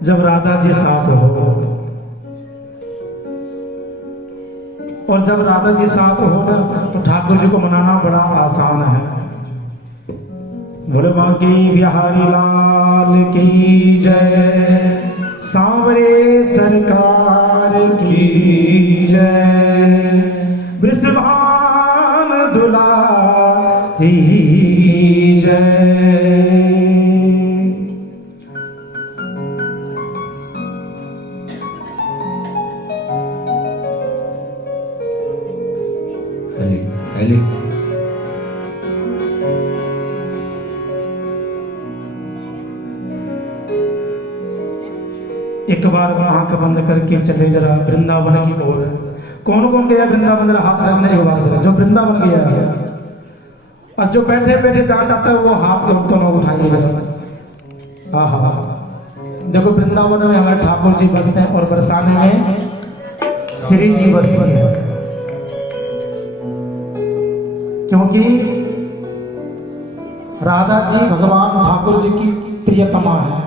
जब राधा जी साथ हो और जब राधा जी साथ हो तो ठाकुर जी को मनाना बड़ा आसान है। बोले बांके बिहारी लाल की जय, सांवरे सरकार की जय, वृषभान दुलारी की जय। एक बार आंख बंद करके चले जरा वृंदावन की ओर। कौन कौन गया वृंदावन? जरा हाथ रखने एक बार जरा, जो वृंदावन गया है और जो बैठे बैठे जा जाता है वो हाथ दोनों उठाइए जरा। हाँ, देखो वृंदावन में हमारे ठाकुर जी बसते हैं और बरसाने में श्री जी बसते हैं, क्योंकि राधा जी भगवान ठाकुर जी की प्रियतमा है,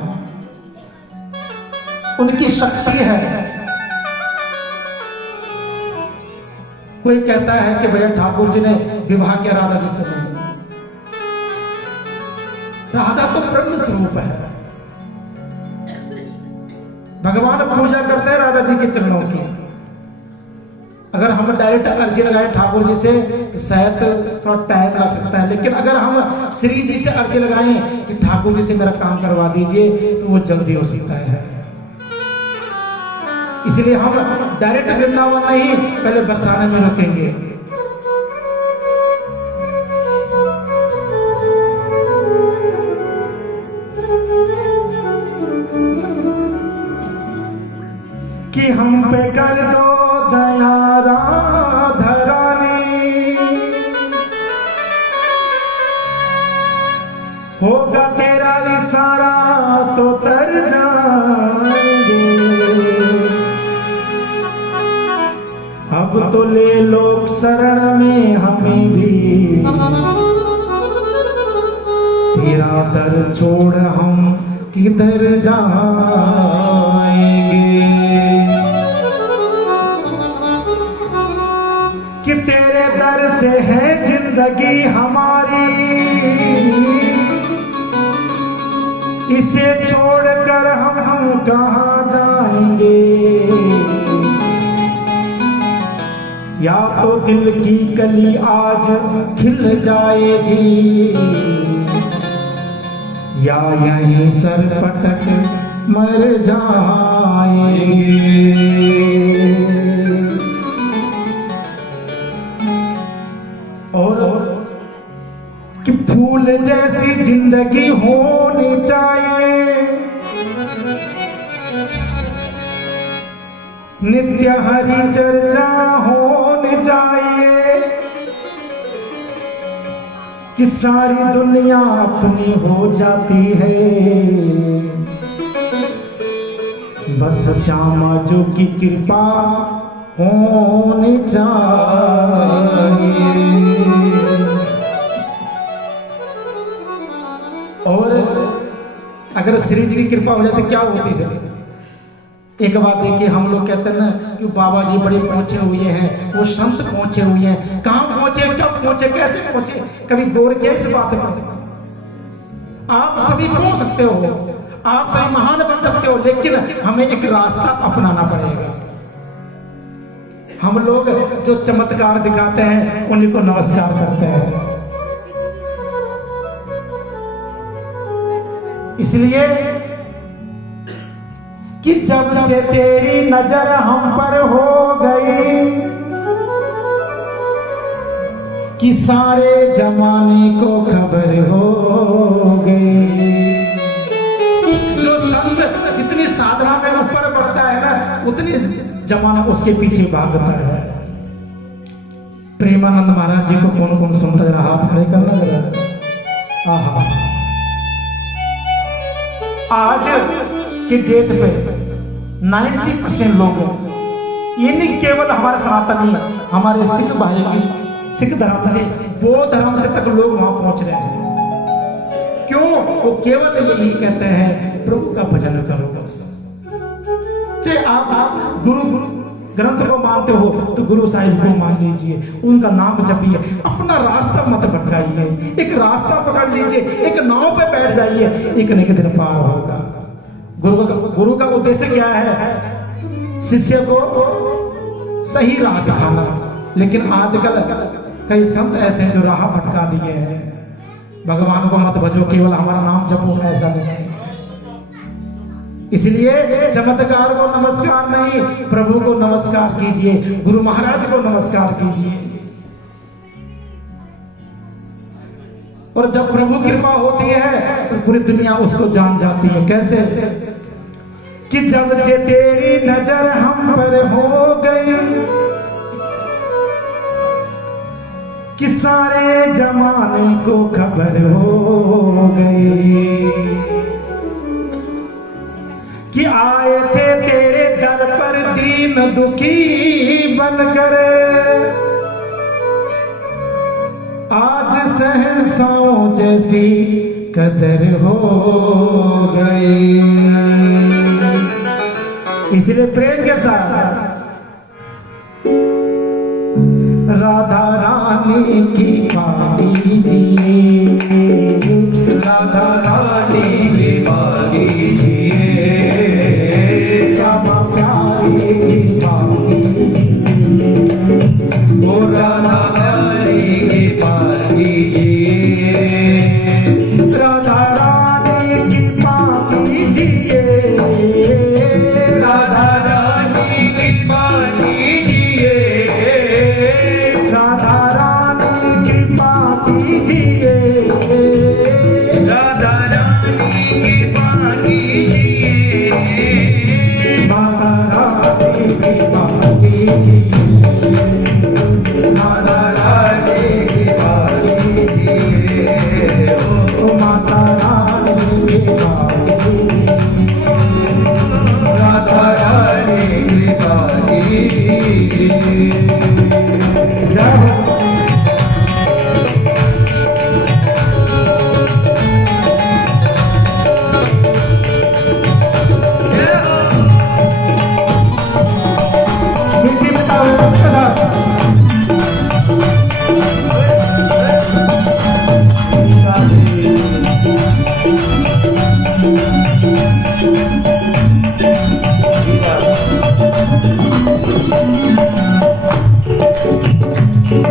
उनकी शक्ति है। कोई कहता है कि भैया ठाकुर जी ने विवाह किया राधा जी से, नहीं। राधा तो ब्रह्म स्वरूप है। भगवान पूजा करते हैं राधा जी के चरणों की। अगर हम डायरेक्ट अर्जी लगाए ठाकुर जी से शायद थोड़ा टाइम लग सकता है, लेकिन अगर हम श्री जी से अर्जी लगाएं कि ठाकुर जी से मेरा काम करवा दीजिए तो वो जल्दी हो सकता है। इसलिए हम डायरेक्ट वृंदावन नहीं, पहले बरसाने में रुकेंगे। कि हम पे कर दो दया राधा रानी, होगा तेरा इशारा तो तर जाएंगे। अब तो ले लो शरण में हमें भी, तेरा दर छोड़ हम किधर जाएंगे। कि तेरे दर से है जिंदगी हमारी, इसे छोड़कर हम कहाँ जाएंगे। या तो दिल की कली आज खिल जाएगी, या यहीं सर पटक मर जाएंगे। और कि फूल जैसी जिंदगी होनी चाहिए, नित्य हरि चर्चा होनी चाहिए। कि सारी दुनिया अपनी हो जाती है, बस श्यामा जो की कृपा होनी चाहिए। और अगर श्री जी की कृपा हो जाती क्या होती है? एक बात देखिए, हम लोग कहते हैं ना कि बाबा जी बड़े पहुंचे हुए हैं, वो संत पहुंचे हुए हैं। कहां पहुंचे, कब पहुंचे, कैसे पहुंचे? कभी गौर किया इस बात में? आप सभी पहुंच सकते हो, आप सभी महान बन सकते हो, लेकिन हमें एक रास्ता अपनाना पड़ेगा। हम लोग जो चमत्कार दिखाते हैं उन्हीं को नमस्कार करते हैं। इसलिए कि जब से तेरी नजर हम पर हो गई, कि सारे जमाने को खबर हो गई। जो संत जितनी साधना में ऊपर बढ़ता है ना, उतनी जमाना उसके पीछे भागता है। प्रेमानंद महाराज जी को कौन कौन सुनता है? हाथ खड़े करना जरा। आहा, आज की डेट पे 90% लोग, ये नहीं केवल हमारे सनातनी, हमारे सिख भाई भी सिख धर्म से बौद्ध धर्म से तक लोग वहां पहुंच रहे हैं। क्यों? वो केवल यही कहते हैं प्रभु का भजन करो बस। चाहे आप गुरु ग्रंथ को मानते हो तो गुरु साहिब को मान लीजिए, उनका नाम जपिए, अपना रास्ता मत भटकाइए, एक रास्ता पकड़ लीजिए, एक नाव पे बैठ जाइए, एक न एक दिन पार होगा। गुरु का उद्देश्य क्या है? शिष्य को सही राह दिखाना। लेकिन आजकल कई संत ऐसे हैं जो राह भटका दिए हैं। भगवान को मत भजो, केवल हमारा नाम जपो, ऐसा नहीं। इसलिए चमत्कार को नमस्कार नहीं, प्रभु को नमस्कार कीजिए, गुरु महाराज को नमस्कार कीजिए। और जब प्रभु कृपा होती है तो पूरी दुनिया उसको जान जाती है। कैसे? कि जब से तेरी नजर हम पर हो गई, कि सारे जमाने को खबर हो गई, कि आए थे तेरे दर पर दीन दुखी बनकर, आज सहसाओं जैसी कदर हो गई। इसलिए प्रेम के साथ राधा रानी की पानी जिए, राधा रानी की पानी जिए, श्यामा प्यारी की पानी जिए, ओ राधा रानी की पानी जिए, राधा रानी की पानी जिए, राधा रानी की पानी जिए, राधा रानी की पानी जिए, राधा रानी की पानी जिए, माता रानी की पानी जिए, राधा रानी की पानी जिए, ओ माता रानी की पानी जिए, राधा रानी की पानी जिए।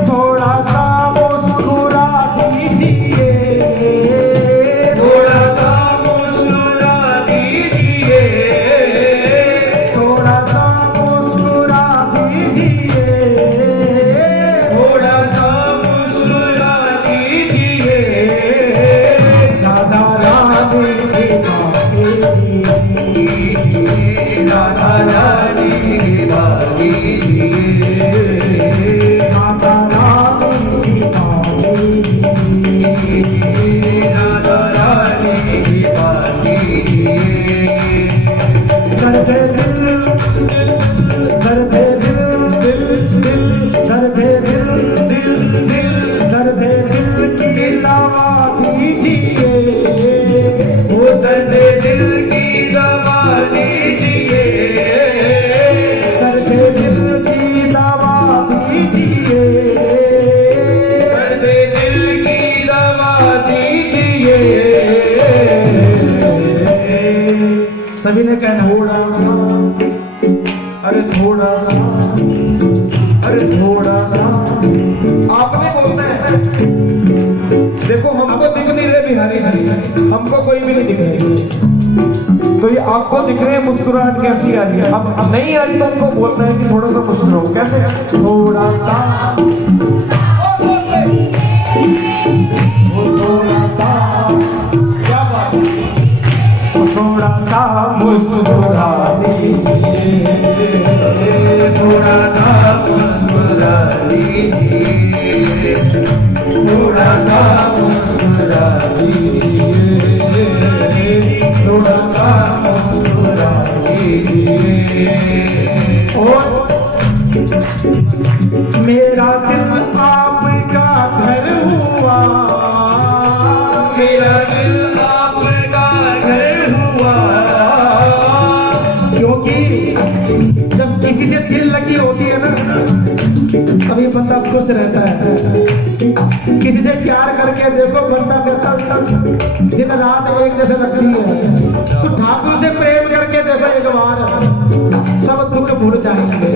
थोड़ा सा मुस्कुरा दीजिए, थोड़ा सा मुस्कुरा दीजिए, थोड़ा सा मुस्कुरा दीजिए, थोड़ा सा मुस्कुरा दीजिए, राधा रानी की पानी जिए, राधा रानी की पानी जिए, राधा रानी की पानी जिए, राधा रानी की पानी जिए। दर्दे दिल दर्दे दिल दिल दर्दे दिल दिल दिल दर्दे दिल की दवा दीजिए, वो दर्दे दिल की दवा दीजिए, दर्दे दिल की दवा दीजिए, दर्दे दिल की दवा दीजिए। सभी ने कहना थोड़ा सा, अरे थोड़ा सा, अरे थोड़ा सा। आपने बोलना है, देखो हमको दिख नहीं रहे बिहारी जी, हमको कोई भी नहीं दिख रही, तो ये आपको दिख रहे हैं मुस्कुराहट कैसी आ रही है। अब नहीं आ रही तो हमको बोलना है कि थोड़ा सा मुस्कुराओ। कैसे? थोड़ा सा, थोड़ा सा, क्या बात है, थोड़ा सा मुस्कुरा दीजिए, थोड़ा सा मुस्कुरा दीजिए, थोड़ा सा मुस्कुरा दीजिए, थोड़ा सा मुस्कुरा दीजिए। और मेरा दिल आपका घर हुआ, मेरा दिल आपका घर हुआ, क्योंकि जब किसी से दिल लगी होती है ना, तभी बंदा खुश रहता है। किसी से प्यार करके देखो, बंदा कहता दिन रात एक जैसे लगती है। तो ठाकुर से प्रेम करके देखो एक बार, सब दुख भूल जाएंगे,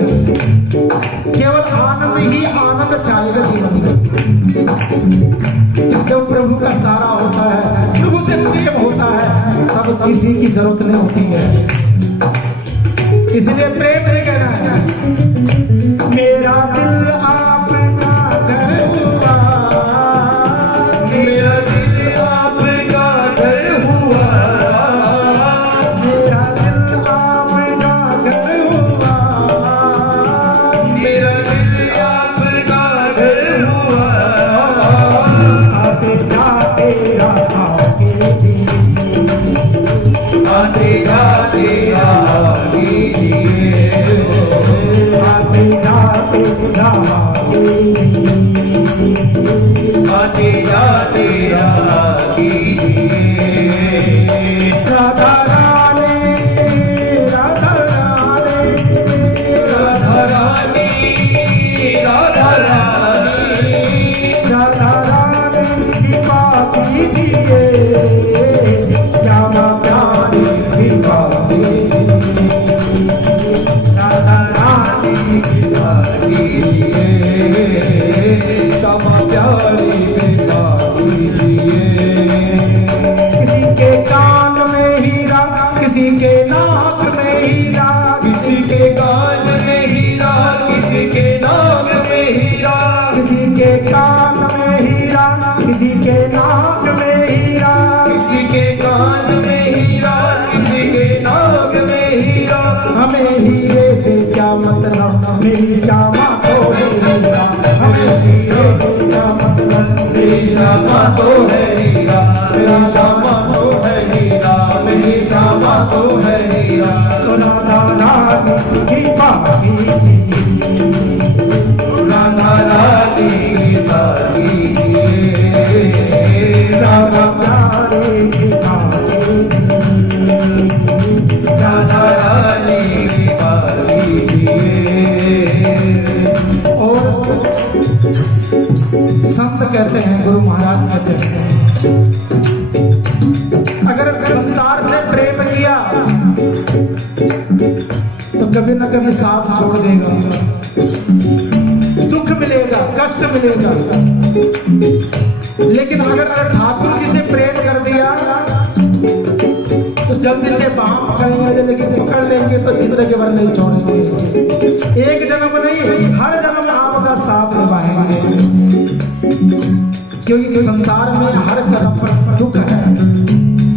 केवल आनंद ही आनंद चाहेगा जीवन में। जब प्रभु का सारा होता है, प्रभु से प्रेम होता है, तब किसी की जरूरत नहीं होती है। इसलिए प्रेम नहीं कहना है, मेरा दिल आपका घर हुआ, मेरा दिल आपका घर हुआ, मेरा दिल आपका घर हुआ, मेरा दिल आपका घर हुआ, आते जाते रहोगे जी, आते जाते रहोगे जी, आते जाते रहोगे जी, आते जाते रहोगे जी। राधा रानी, राधा रानी, राधा रानी, राधा रानी, राधा रानी की बात कीजिए, श्यामा प्यारी की बात कीजिए, राधा रानी की बात कीजिए, श्यामा प्यारी की बात कीजिए। किसी के कान में हीरा, किसी के नाक में हीरा, किसी के कान में हीरा, किसी के नाक में हीरा, किसी के कान में हीरा, किसी के नाक में हीरा, किसी के कान में हीरा, किसी के नाक में हीरा। हमें हीरे से क्या मतलब, मेरी श्यामा तो है हीरा, हमें हीरे से क्या मतलब, मेरी श्यामा तो है हीरा, मेरी श्यामा तो है हीरा, मेरी श्यामा तो है हीरा। तो राधा रानी की बात कीजिए, राधा रानी की बात कीजिए, राधा प्यारे की बात कीजिए, राधा रानी की बात कीजिए। और संत कहते हैं, गुरु महाराज कहते हैं, अगर संसार से प्रेम किया तो कभी न कभी साथ छोड़ देगा, दुख मिलेगा, कष्ट मिलेगा। लेकिन अगर ठाकुर जी से प्रेम कर दिया तो जल्दी से बाह पकड़ेंगे, लेकिन पकड़ लेंगे तो जिंदगी भर नहीं छोड़ेंगे। एक जन्म नहीं, हर जन्म आपका साथ निभाएंगे, क्योंकि संसार में हर कदम पर दुख है,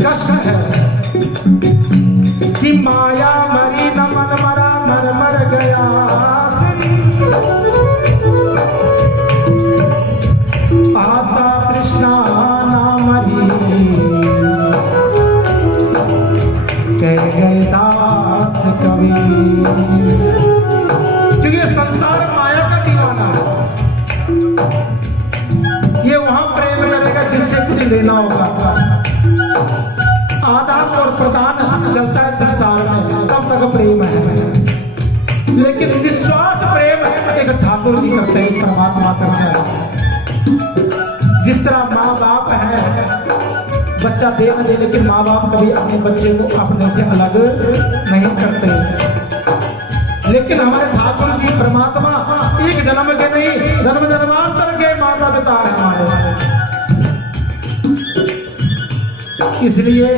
कष्ट है। कि माया मरी न मन मरा, मन मर गया आशा तृष्णा ना मरी, कह गए दास कवि। क्योंकि संसार माया का दीवाना है, ये वहां प्रेम करेगा जिससे कुछ लेना होगा। आदान और प्रदान चलता है संसार में, तब तक प्रेम है। लेकिन विश्वास प्रेम एक ठाकुर जी करते हैं, परमात्मा करता है। जिस तरह माँ बाप है, बच्चा दे न दे, लेकिन माँ बाप कभी अपने बच्चे को अपने से अलग नहीं करते। लेकिन हमारे ठाकुर जी परमात्मा एक जन्म के नहीं, जन्म जन्मांतर के माता पिता है हमारे। इसलिए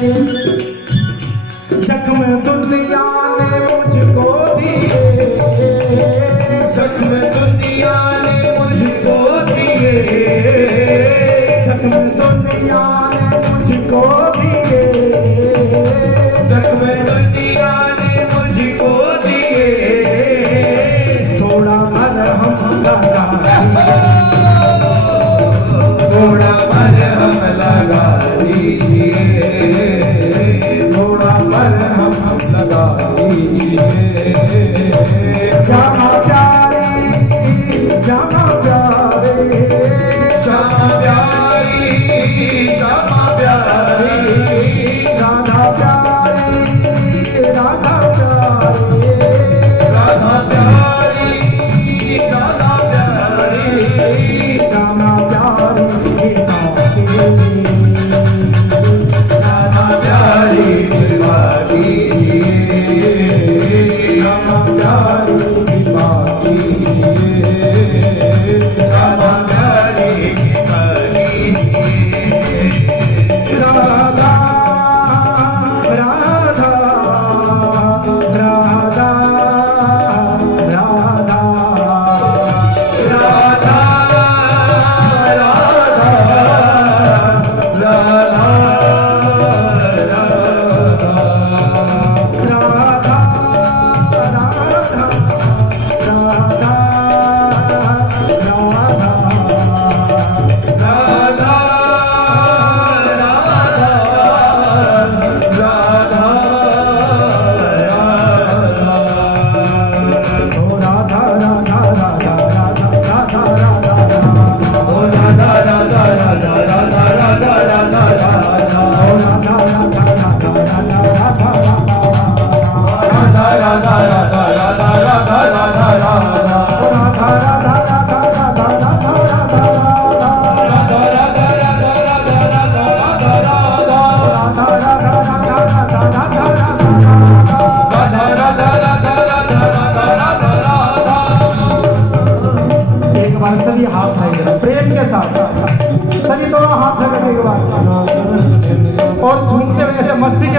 जख्म दुनिया ने मुझको दिए, जख्म दुनिया ने मुझको दिए, जख्म दुनिया ने मुझको दिए, जख्म दुनिया ने मुझको दिए, थोड़ा मरहम लगा थोड़ा मरहम लगा दीजिए, थोड़ा मरहम लगा दीजिए। श्यामा प्यारी, श्यामा प्यारी, श्यामा प्यारी, श्यामा प्यारी, राधा प्यारी, राधा प्यारी,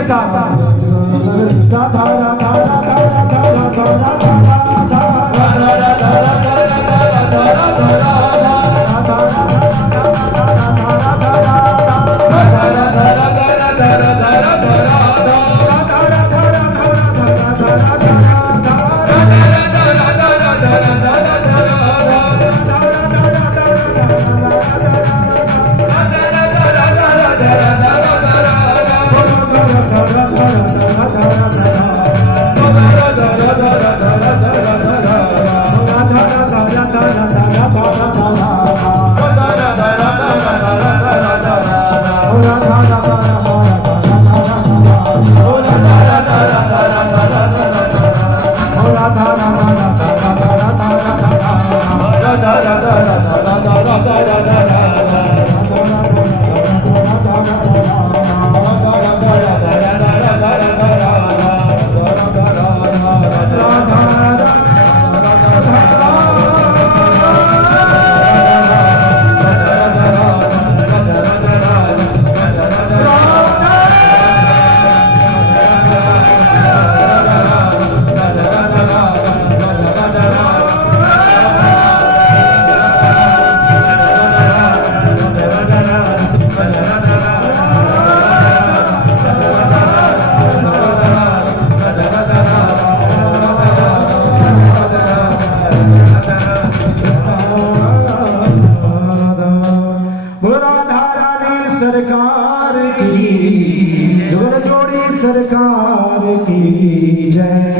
के साथ राधा राधा राधा राधा राधा सरकार की जोड़ जोड़ी सरकार की जय।